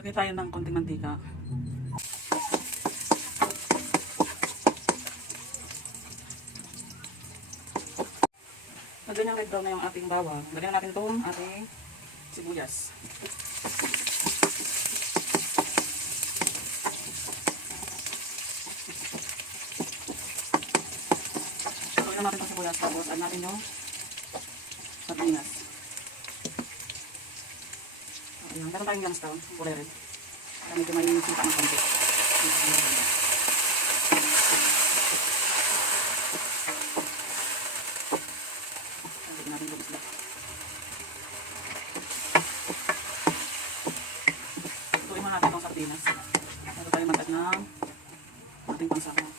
Lagay tayo ng konting mantika. Pag ganyan red brown na yung ating bawang, lagyan natin itong ating sibuyas. Lagyan natin itong sibuyas, tapos add natin yung sardinas. Ayan, meron tayong youngstown, kulay red. Para medyo may sita ng konti. Lagyan natin yung isla. Tutuin mo natin itong sardinas. Bago tayo mag-add ng ating pansama.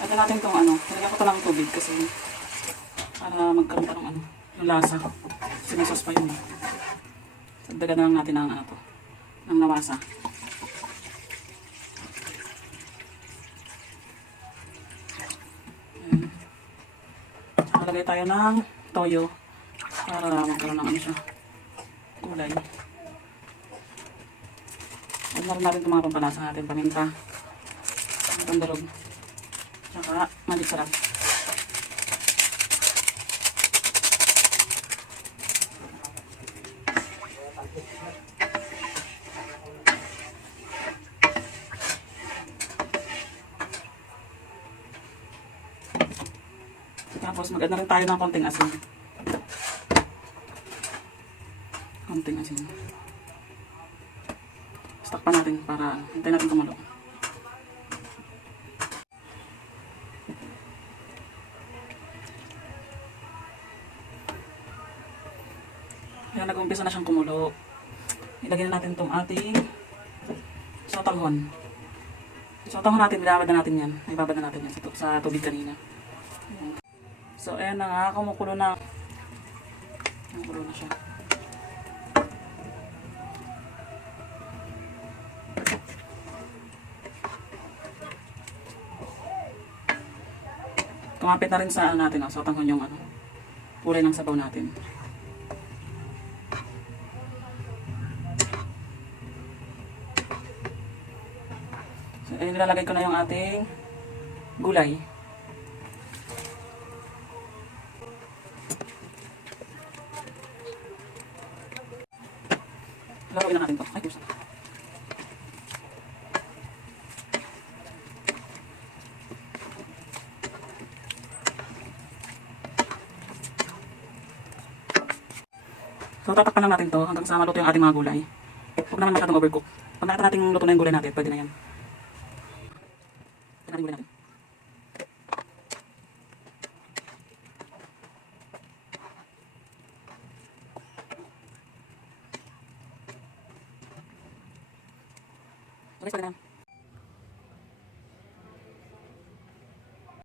Add natin itong nilagyan ko ito ng tubig kasi para magkaroon pa ng yung lasa. Kasi may sauce pa yun eh. Dagdagan na lang natin ng ng lawasa. Lagay tayo ng toyo para magkaroon ng siya, kulay. Add na rin natin itong mga pampalasa natin, paminta, pandurog, tsaka malik sarap. Tapos mag-add na rin tayo ng konting asin. Konting asin. Stock pa natin para hintayin natin kumulo. Kaya nag-umpisa na siyang kumulo. Ilagay na natin itong ating sotanghon. Sotanghon natin, ibabad na natin yan. Ibabad na natin yan sa tubig kanina. So, ayan na nga, kumukulo na. Kumukulo na siya. Kumapit na rin sa natin, sotanghon yung kulay ng sabaw natin. So, ayan, nilalagay ko na yung ating gulay. Laruin na natin ito. Ay, gusto. So, tatakpan lang natin to hanggang sa maluto yung ating mga gulay. Huwag naman masyadong overcook. Pag nakita natin luto na yung gulay natin, pwede na yan. Pwede natin gulay natin. Okay, pwede na.